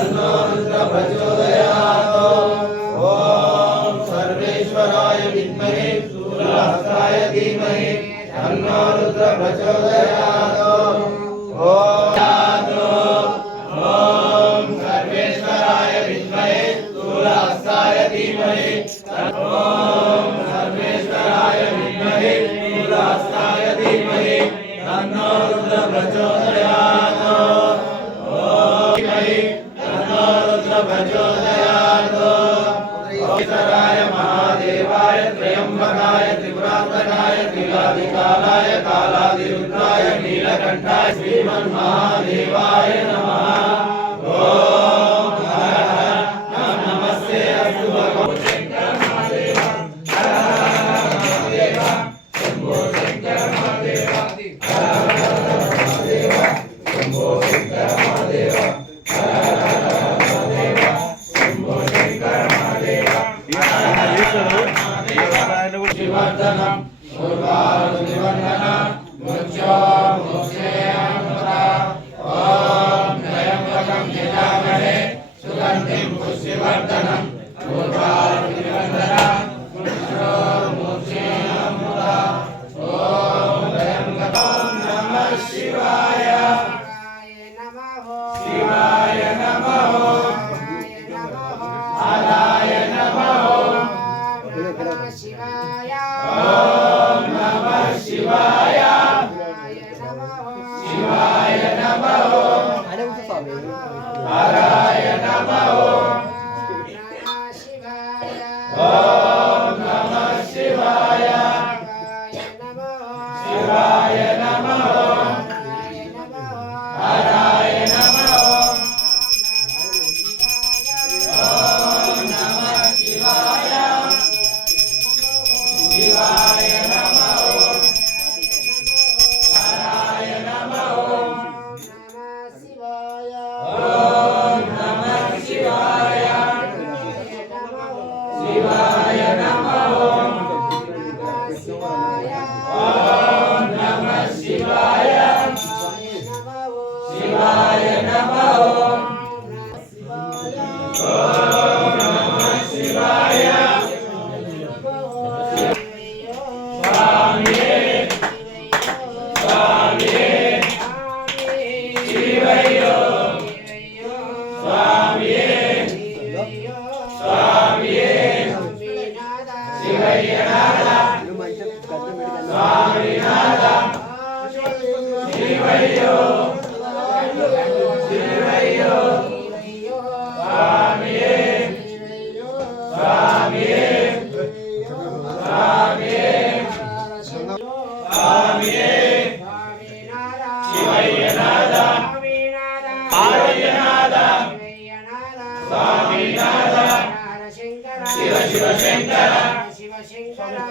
तन्नो रुद्र प्रचोदयात्। ओम सर्वेश्वराय विद्महे शूलहस्ताय धीमहि तन्नो रुद्र प्रचोदयात्। ओम सर्वेश्वराय विद्महे शूलहस्ताय धीमहि ओम सर्वेश्वराय विद्महे शूलहस्ताय धीमहि तन्नो रुद्र प्रचोदयात्। ओम तन्नो रुद्र प्रचोदयात्। ईश्वराय महादेवाय त्र्यंबकाय त्रिपुरांतकाय त्रिलादिकालाय कालादिरुद्राय नीलकंठाय श्रीमन्महादेवाय नमः। ओम हर हर नमस्ते अस्तु भगवते शंकर महादेव हर हर महादेव शंभो शंकर महादेव हर हर महादेव शंभो शंकर महादेव हर हर महादेव शंभो शंकर महादेव शिवर्धनम पूर्वारुनिवर्धनम मुच्यो मोक्षेयमृता। ओम त्र्यंबकं यजामहे सुगंधिं पुष्टिवर्धनम पूर्वारुनिवर्धनम मुच्यो मोक्षेयमृता। ओम त्र्यंबकं नमः शिवाय शिवाय नमः हराय नमः। ओम नमः शिवाय शिवाय नमः हराय नमः। ओम नमः शिवाय शिवाय नमः हराय नमः। ओम नमः शिवाय शिवाय नमः हराय नमः। ओम नमः शिवाय शिवाय नमः। ओम नमः शिवाय शिवाय नमः। ओम नमः शिवाय स्वामिये स्वामिये शिवयो स्वामिये स्वामिये शिवयनाथ स्वामीनाथ शिवयो शिवयो स्वामिये स्वामिये स्वामिये स्वामिये शिवयनाथ आर्यनाथ स्वामीनाथ शिव शिव शंकर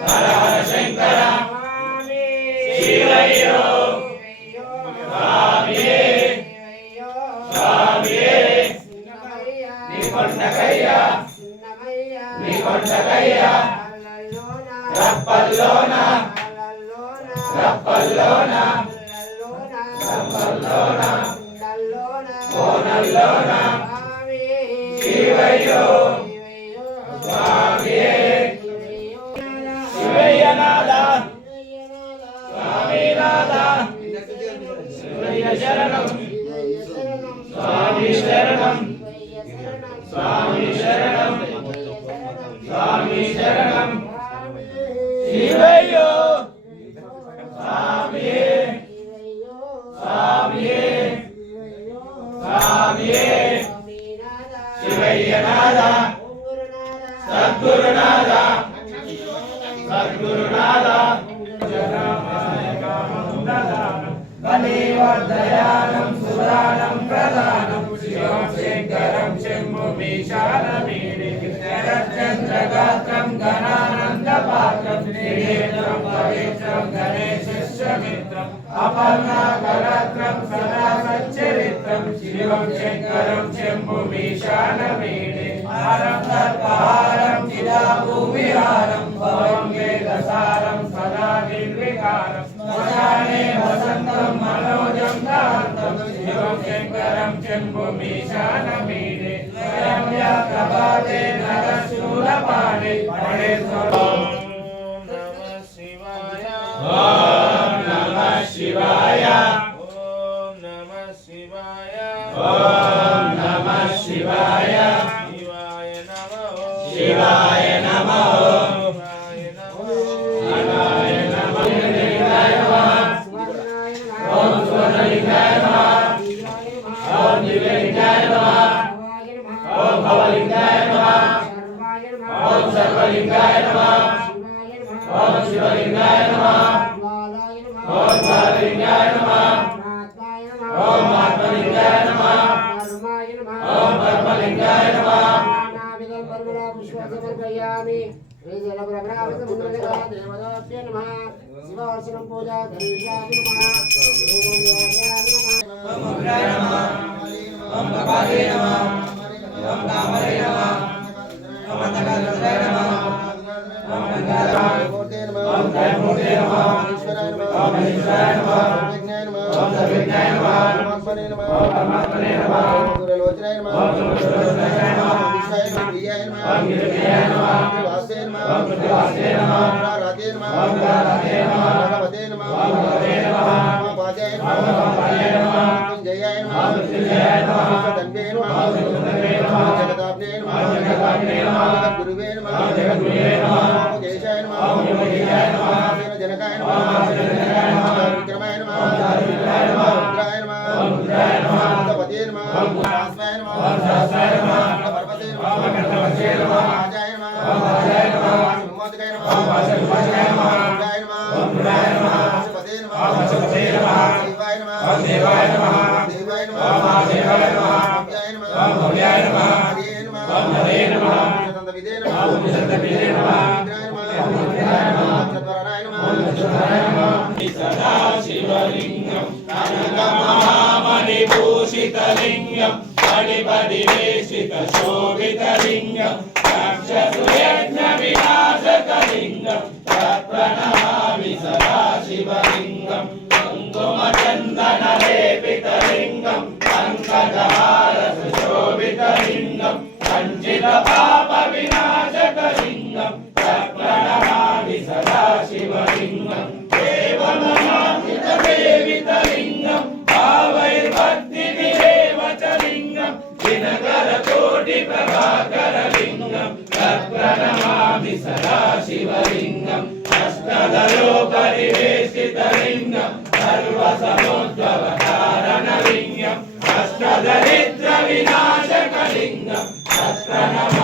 हर हर शंकर शिवयो स्वामिये स्वामिये निकोंडकय्य निकोंडकय्य रप्पल्लोन रप्पल्लोन रप्पल्लोन कोनल्लोन शिवयो स्वामिये शिवयनाथ स्वामीनाथ शिवय शरणं स्वामी शरणं स्वामी शरणं स्वामी शरणं शिवयो स्वामिये स्वामिये स्वामिये शिवयनाथ सद्गुरुनाथ सद्गुरुनाथ बलिवर्धयानं सुरानं प्रदानं शिवं शंकरं शम्भुमीशानमीडे शरच्चन्द्रगात्रं गणानन्दपात्रं त्रिनेत्रं पवित्रं गणेशस्य मित्रम् अपर्णाकरात्रं सदा सच्चरित्रं शिवं शंकरं शम्भुमीशानमीडे हारं सर्पहारं चिदाभूमिहारं भवं वेदसारं सदा निर्विकारं वसाने वसन्तं मनोजं दान्तं शिवं शंकरं शम्भुमीशानमीडे प्रभाते नरशूलपाणि पणे ओम नमः शिवाय ओम नमः शिवाय ओम नमः शिवाय शिवाय नमः शिवाय नमः शिवाय नमः ओम सुवर्णलिंगाय नमः ओम दिव्यलिंगाय नमः ओम भवलिंगाय नमः ओम सर्वलिंगाय नमः ओम शिवलिंगाय नमः ओम बाललिंगाय नमः ओम आत्मलिंगाय नमः ओम ब्रह्मलिंगाय नमः शिवार्चनं पूजा धरीशामि नमः ओम उग्राय नमः ओम कपाले नमः ओम कामले नमः ओम अंधकाराय नमः ओम गंगाधराय ओम त्रयमूर्ते नमः ओम ईश्वराय नमः ओम सर्वज्ञाय नमः ओम परमात्मने नमः ओम सुरलोचनाय नमः ओम सुरलोचनाय नमः ओम गिरिप्रियाय नमः ओम गिरिप्रियाय नमः ओम कृतिवासे नमः ओम कृतिवासे नमः ओम राधे नमः ओम राधे नमः ओम भगवते नमः ओम भगवते नमः ओम पाजाय नमः ओम पाजाय नमः जयाय नमः ओम जयाय नमः तन्वे नमः ओम तन्वे नमः जगदाप्ने नमः ओम जगदाप्ने नमः गुरुवे नमः ओम जगद्गुरुवे नमः ओम योगेशाय नमः ओम योगेशाय नमः जनकाय नमः ओम जनकाय नमः विक्रमाय नमः ओम विक्रमाय नमः रुद्राय नमः ओम रुद्राय नमः भगवते नमः ओम शास्त्राय नमः ओम शास्त्राय नमः पर्वते नमः ओम पर्वते नमः आजाय नमः ओम आजाय नमः मोदकाय नमः ओम मोदकाय नमः रुद्राय नमः ओम रुद्राय नमः पशुपते नमः ओम पशुपते नमः देवाय नमः ओम देवाय नमः देवाय नमः ओम देवाय नमः भव्याय नमः ओम भव्याय नमः हरे नमः ओम हरे नमः विदे नमः ओम विदे नमः विग्रहाय नमः चतुराय नमः चतुराय नमः सदा शिवलिंगं कनकमहामणिभूषितलिंगं पडिपदिवेशितशोभितलिंगं राक्षसयज्ञविनाशकलिंगं तत्प्रणमामि सदा शिवलिंगं कुङ्कुमचन्दनलेपितलिंगं पङ्कजहारसुशोभितलिंगं वञ्चितपापविनाशकलिंगं तत्प्रणमामि सदा शिवलिंगं देवमनाथितसेवितलिंगं भावैर्भक्तिभिरेव च लिंगं दिनकरकोटिप्रभाकरलिंगं तत्प्रणमामि सदा शिवलिंगं अष्टदलोपरिवेशितलिंगं सर्वसमुद्भवतारणलिंगं अष्टदरिद्रविनाशकलिंगं तत्प्रणमामि